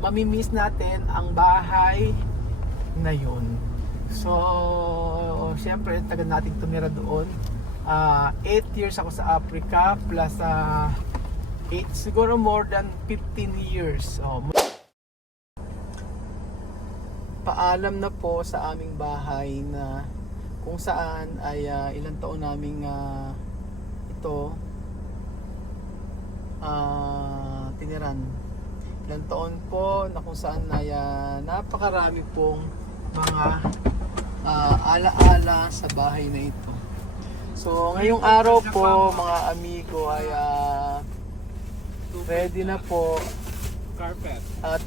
mamimiss natin ang bahay na yun. So, siyempre, tagal nating tumira doon. 8 years ako sa Africa plus 8, siguro more than 15 years. Paalam na po sa aming bahay na kung saan ay ilang taon naming ito tiniran. Ilang taon po na kung saan ay napakarami pong mga alaala sa bahay na ito. So ngayong araw po mga amigo ay ready na po Carpet. at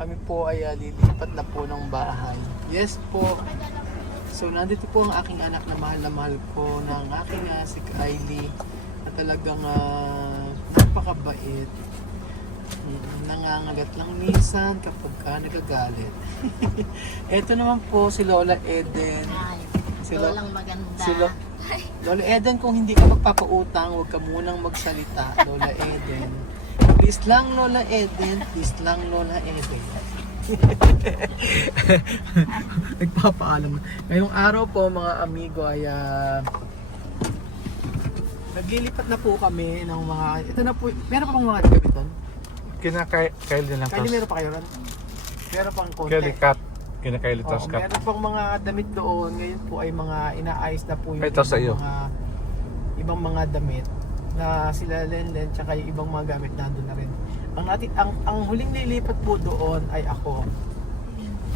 kami po ay lilipat na po ng bahay. Yes po. So nandito po ang aking anak na mahal ko ng aking si Kylie na talagang napakabait. Nangangagat lang minsan kapag nagagalit. Ito naman po si Lola Eden. Si Lolang maganda. Lola Eden, kung hindi ka magpapautang, huwag ka munang magsalita, Lola Eden. Please lang Lola Eden, please lang Lola Eden. Nagpapaalam. Ngayong araw po mga amigo ay naglilipat na po kami ng mga, ito na po, meron pa bang mga gamit doon? Kinakail din lang Kaya meron pa kayo ron? Meron pang konti. Kelly cut. Kinakail ito Oo, meron pang mga damit doon. Ngayon po ay mga inaayos na po yung Ito sa iyo. ibang mga damit na sila Lenlen tsaka yung ibang mga gamit nandun na rin. Ang huling lilipat po doon ay ako.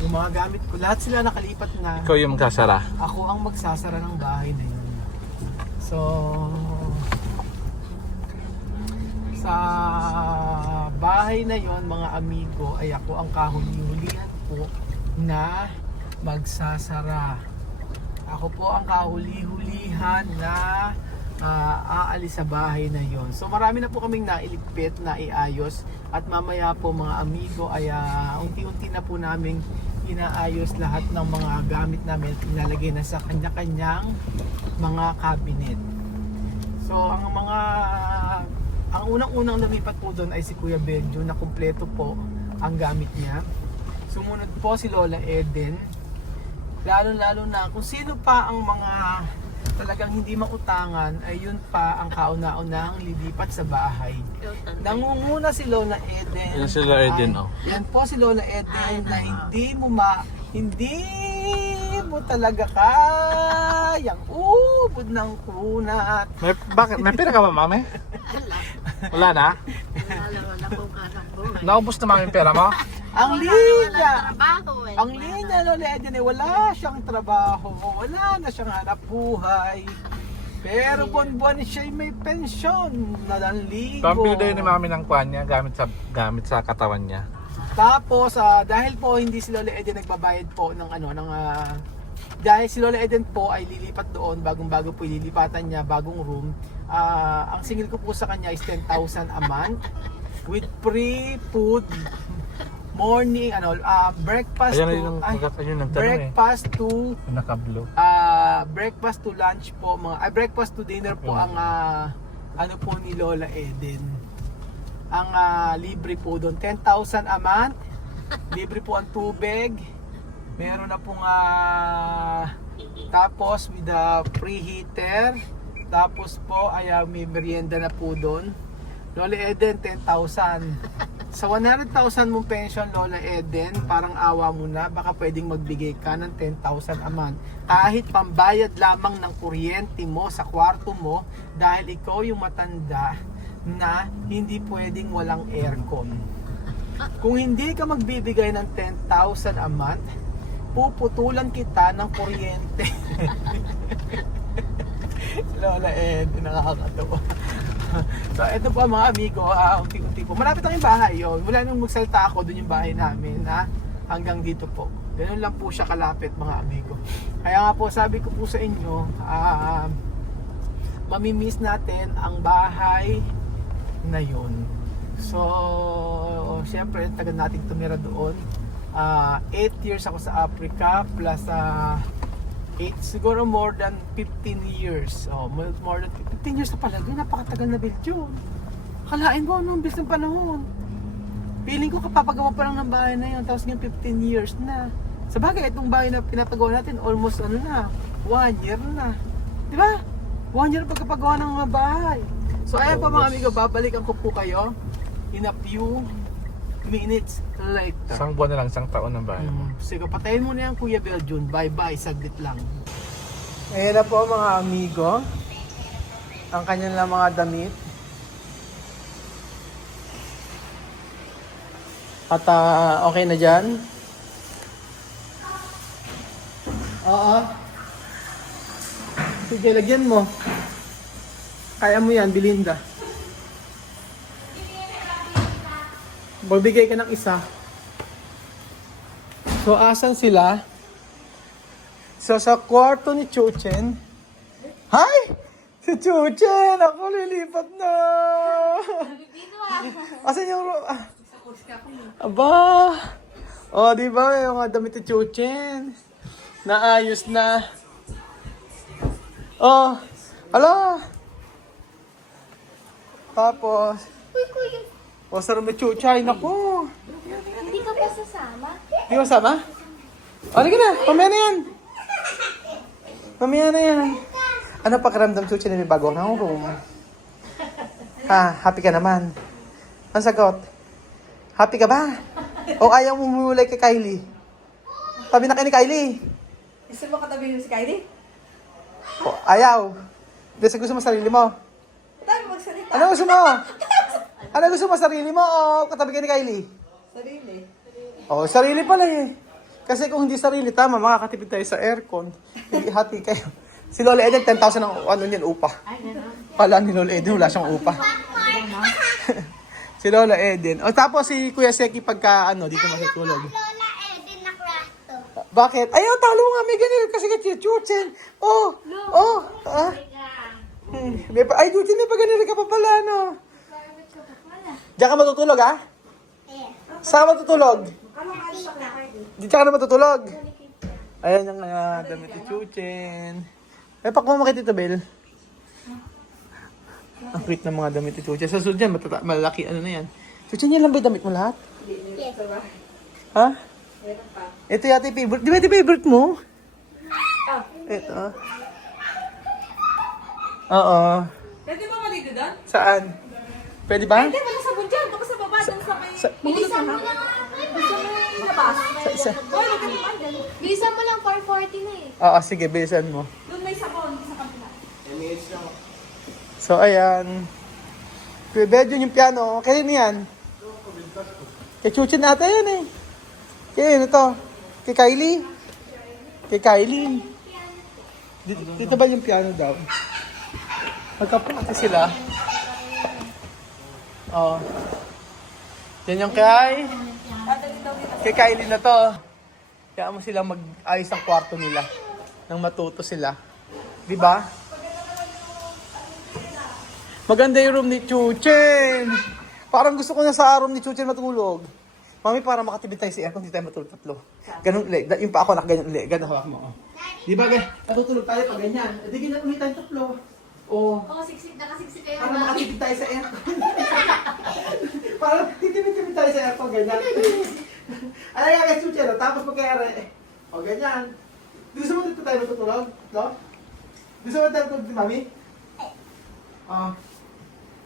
Yung mga gamit ko, lahat sila nakalipat na. Ikaw yung magsasara. Ako ang magsasara ng bahay na yun. So, sa bahay na yon mga amigo ay ako ang kahuli-hulihan po na magsasara. Ako po ang kahuli-hulihan na aalis sa bahay na yon. So marami na po kaming nailigpit, naiayos at mamaya po mga amigo ay unti-unti na po naming inaayos lahat ng mga gamit namin at ilalagay na sa kanya-kanyang mga cabinet. So ang unang-unang lumipat po doon ay si Kuya Benjo na kumpleto po ang gamit niya. Sumunod po si Lola Eden. Lalo-lalo na kung sino pa ang mga talagang hindi mautangan ay yun pa ang kauna-unahang lilipat sa bahay. Nangunguna si Lola Eden. Yan si Lola Eden, oh. Yan po si Lola Eden na hindi mo talaga kayang ubod ng kunat. Bakit? May pera ka ba, mami? Wala na? Wala po karang buhay. Naubos na mami yung pera mo? Ang Wala linya! trabaho eh. Ang linya Lola Eden wala siyang trabaho, wala na siyang hanap buhay. Pero buwan-buwan siya may pensyon na 1,000. Pambili ni mami ng kwan niya gamit sa katawan niya. Tapos dahil po hindi si Lola Eden nagbabayad po ng dahil si Lola Eden po ay lilipat doon, bagong-bago po ililipatan niya, bagong room. Ang singil ko po sa kanya is 10,000 a month with free food, morning breakfast Ayun ang breakfast to nakablo. breakfast to lunch po breakfast to dinner po ang po ni Lola Eden. Ang libre po doon 10,000 a month. Libre po ang tubig. Meron na pong tapos with the preheater. Tapos po ay may merienda na po doon. Lola Eden 10,000. Sa 100,000 mong pension Lola Eden, parang awa mo na, baka pwedeng magbigay ka ng 10,000 a month. Kahit pambayad lamang ng kuryente mo sa kwarto mo dahil ikaw yung matanda na hindi pwedeng walang aircon. Kung hindi ka magbibigay ng 10,000 a month, puputulan kita ng kuryente. Lola Eden, nakakatawa. So ito po mga amigo, unti-unti po. Malapit lang yung bahay yun. Mula nung magsalita ako, dun yung bahay namin hanggang dito po. Ganun lang po siya kalapit mga amigo. Kaya nga po sabi ko po sa inyo, mamimiss natin ang bahay na yun. So siyempre tagal nating tumira doon. 8 years ako sa Africa plus 8, siguro more than 15 years. More than 15 years na pala. Doon napakatagal na build yun. Kalain mo, anong bilis ng panahon. Feeling ko kapapagawa pa lang ng bahay na yun, tapos ngayon 15 years na. Sa bagay, itong bahay na pinapagawa natin, almost 1 year na. Di ba? 1 year pagkapagawa ng mga bahay. So ayan po mga amigo, babalikan ko po kayo in a few minutes later. Isang buwan na lang, isang taon ng bahay mo. Sige, patayin mo na yan Kuya Beljun. Bye-bye, saglit lang. Ayan na po mga amigo. Ang kanyang mga damit. At okay na dyan? Oo. Sige, lagyan mo. Kaya mo yan, Belinda. Magbigay ka ng isa. So, asan sila? So, sa kwarto ni Chuchen. Hi! Si Chuchen! Ako lilipat na! Asan yung... Aba! O, di ba? Yung mga damit ni Chuchen. Naayos na. Oh! Hala! Tapos... O, sa room ni Chuchay. Naku! Hindi ka pa sasama? Di mo sama? O, halika na. Mamaya na yan. Mamaya na yan. Ano pakiramdam, Chuchay, na may bago na room? Ha? Happy ka naman? Ang sagot? Happy ka ba? O ayaw mo mumulay kay Kylie? Tabi na kayo ni Kylie. Gusto mo katabi si Kylie? O, ayaw. Kasi gusto mo sarili mo. Tayo magsalita. Ano gusto mo? Ano gusto mo, sarili mo o katabi ka ni Kylie? Sarili. O, sarili pala eh. Kasi kung hindi sarili, tama, makakatipid tayo sa aircon. Hindi hati kayo. Si Lola Eden, 10,000 ang ano niyan, upa. Pala ni Lola Eden, wala siyang upa. Si Lola Eden. O tapos si Kuya Seki pagka dito matutulog. Lola Eden na krasto. Bakit? Ayaw, talo nga, may ganun kasi ka Chuchen. Ay, Chuchen, may paganil ka pa pala, no? Diyan ka matutulog, ha? Saan ka matutulog? Diyan ka na matutulog? Ayan yung damit ni Chuchen. Ay, pakmamakit ito, Bel. Ang cute ng mga damit ni Chuchen. Sa susunod dyan, malaki ano na yan. Chuchen, yan lang ba yung damit mo lahat? Yes. Ha? Ito yata yung favorite. Di ba ito yung favorite mo? Ito. Oo. Pwede ba maligo doon? Saan? Pwede ba? Hindi, walang sabon dyan. Baka sa baba, doon sa may... Bilisan mo lang. labas. Sa. Hoy, magkakapan dyan. Bilisan mo lang, 4:40 na eh. Oo, sige, bilisan mo. Doon may sabon sa kapila. So, ayan. Kuya Bedyon yung piano. Kaya yan? Kay Chuchin ata yan eh. Kaya yun, ito. Kay Kylie. Kay Kylie. Dito ba yung piano daw? Magkapractice sila. Oo. Yan yung kay Kylie na to. Kaya mo silang mag-ayos ang kwarto nila. Nang matuto sila. Di ba? Maganda yung room ni Chuchen. Parang gusto ko na sa room ni Chuchen matulog. Mami, para makatipid tayo sa aircon, hindi tayo matulog tatlo. Ganun ulit. Yung pa ako nakaganyan ulit. Ganun hawak mo. Di ba? Natutulog tayo pag ganyan. E di ganyan ulit tayo tatlo. O, Nakasiksik kayo para makatipid tayo sa aircon. Para titipid tayo sa aircon, ganyan. Ay, ay, Chuchen. Tapos magkayari. O, ganyan. Gusto mo dito tayo matutulog? No? Gusto mo tayo matulog, Mami? O.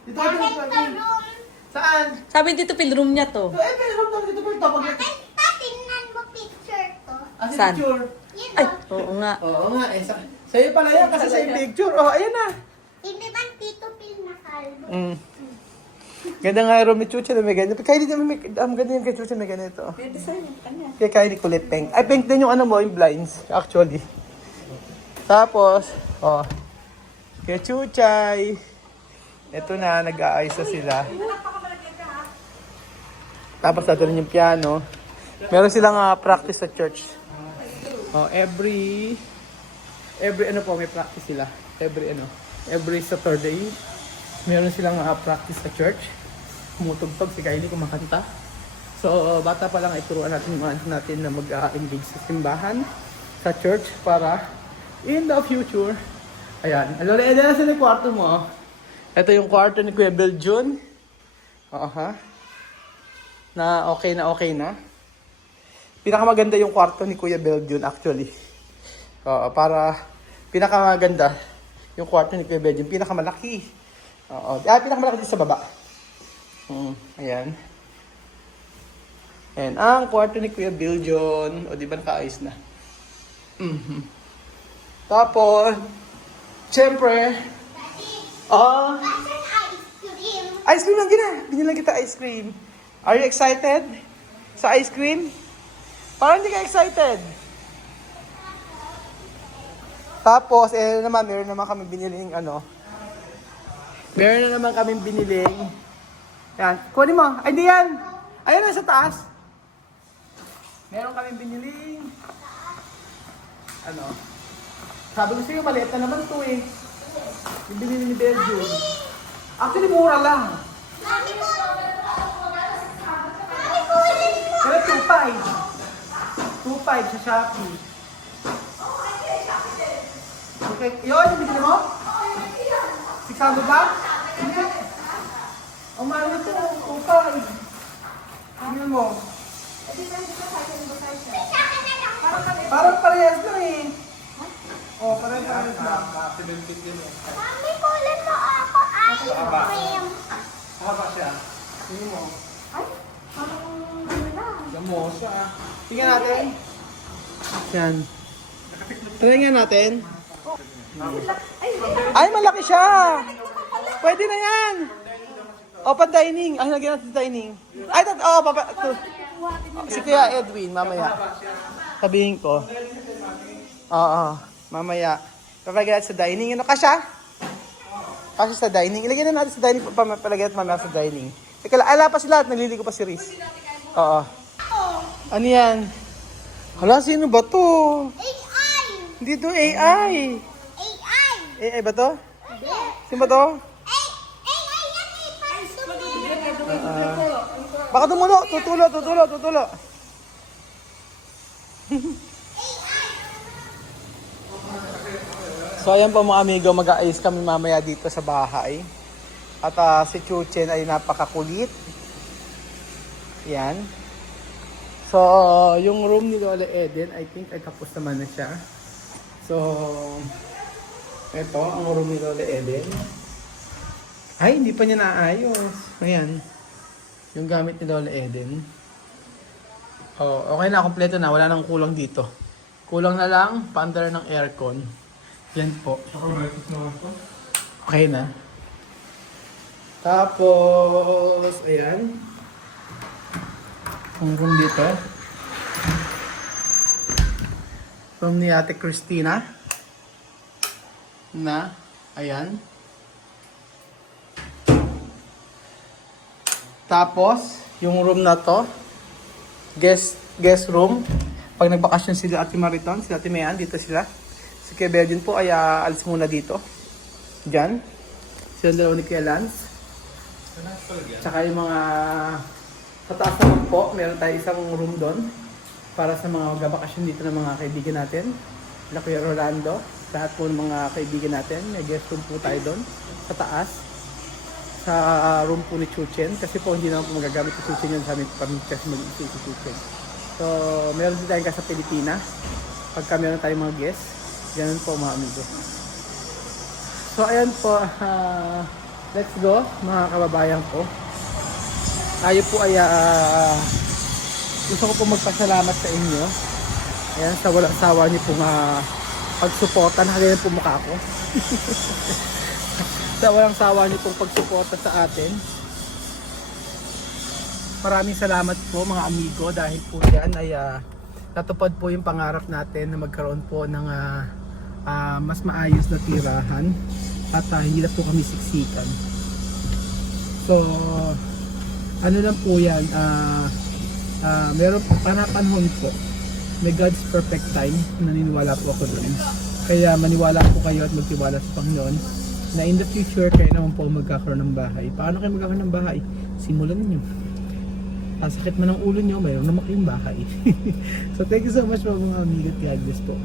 Dito tayo matulog. Saan? Sabi dito, pilroom niya to. So, pero huwag naman dito pa ito. Tingnan mo picture to. As Saan? picture. Yun Ay, o. oo nga. Oo nga, eh. Sa'yo pala yan kasi sa yung picture. Oh, ayan na. Hindi ba Tito Pil na kalbo? Ganda nga yung room ni Chuchi na may ganyan. Kylie, ganda yung kay Chuchi may ganito. Yung design yung kanya. Kay Kylie kulit pink. Ay, pink din yung ano mo, yung blinds, actually. Tapos, oh, kay Chuchay. Ito na, nag-aayos na sila. Tapos natin rin yung piano. Meron silang practice sa church. Oh, every ano po, may practice sila. Every Saturday. Meron silang practice sa church. Tumutugtog si Kylie kumakanta. So, bata pa lang ituruan natin mga anak natin na mag-engage sa simbahan, sa church, para in the future. Ayan. Lola Eden, nasa yung kwarto mo? Ito yung kwarto ni Kuya Beljun. Oo, ha? na okay na. Pinakamaganda yung kwarto ni Kuya Belgian actually. Para pinakamaganda yung kwarto ni Kuya Belgian, pinakamalaki. Pinakamalaki dito sa baba. Ayan. And ang kwarto ni Kuya Belgian, di ba nakaayos na? Tapos, syempre, Asan ice cream? ice cream lang gina. Binilang kita ice cream. Are you excited sa ice cream? Parang hindi ka excited. Tapos, meron naman kami biniling Meron na naman kami biniling. Yan. Kunin mo. Ay, di yan. Ayan na sa taas. Meron kami biniling. Sabi ko sa'yo, maliit na naman to eh. Yung binili ni Belgium. Actually, mura lang. Mami ko! Mami ko, ulit mo! Pero 2.5. 2.5 sa Shopee. Okay, yun, yung binili mo? 600 ba? Hindi. Ang mahal na ito, 2.5. Tingnan mo. Parang parehas na eh. Parehas na. Mami, kulit mo ako ice cream. Haba siya. Tingnan mo. Gamosa. Tingnan natin. Yan. Try nga natin. Ay, malaki siya! Pwede na yan! Pa-dining. Ay, lagyan natin sa dining. Ay, si Kuya Edwin, mamaya. Sabihin ko. Mamaya. Papalagyan natin sa dining. Kasya? Kasya sa dining. Ilagyan na natin sa dining. Palagyan natin mamaya sa dining. Teka lang, ala pa sila at nagliligo pa si Riz. Ano yan? Hala, sino ba to? AI! Hindi to AI. AI! AI ba to? Sino ba to? AI yan eh! Parang Baka tumulo. Tutulo. So ayan po mga amigo, mag-aayos kami mamaya dito sa bahay. At si Chuchen ay napakakulit. Yan. So, yung room ni Lola Eden, I think ay tapos naman na siya. So, ito ang room ni Lola Eden. Ay, hindi pa niya naayos. Ayan. Yung gamit ni Lola Eden. Okay na, kompleto na. Wala nang kulang dito. Kulang na lang, paandar ng aircon. Yan po. Okay na. Tapos, ayan. Ang room dito. Room ni Ate Christina. Ayan. Tapos, yung room na to, guest room. Pag nagbakasyon sila Ate Mariton, sila Ate Mayan, dito sila. Si Kuya Belgian po ay alis muna dito. Diyan. Sila dalawa ni Kuya Lance. Tsaka yung mga sa taas naman po, meron tayo isang room doon para sa mga magbabakasyon dito ng mga kaibigan natin. Na Kuya Rolando, lahat po ng mga kaibigan natin. May guest room po tayo doon sa taas. Sa room po ni Chuchen. Kasi po hindi naman po magagamit si Chuchen yun sa amin pamilya kasi mag-isip si Chuchen. So, meron din tayong sa Pilipinas. Pagka meron tayong mga guests, ganun po mga amigo. So, ayan po. Let's go mga kababayan ko. Tayo po ay gusto ko po magpasalamat sa inyo. Ayan, sa walang sawa niyo pong pagsuporta. Nakagayan po mukha ko. Sa walang sawa niyo pong pagsuporta sa atin. Maraming salamat po mga amigo dahil po yan ay natupad po yung pangarap natin na magkaroon po ng mas maayos na tirahan at hindi na po kami siksikan. So, ano lang po yan, meron panahon po, may God's perfect time, naniniwala po ako doon. Kaya maniwala po kayo at magtiwala sa Panginoon na in the future kayo naman po magkakaroon ng bahay. Paano kayo magkakaroon ng bahay? Simulan niyo. Sakit man ang ulo niyo, mayroon naman kayong bahay. So thank you so much mga amigo at God bless po.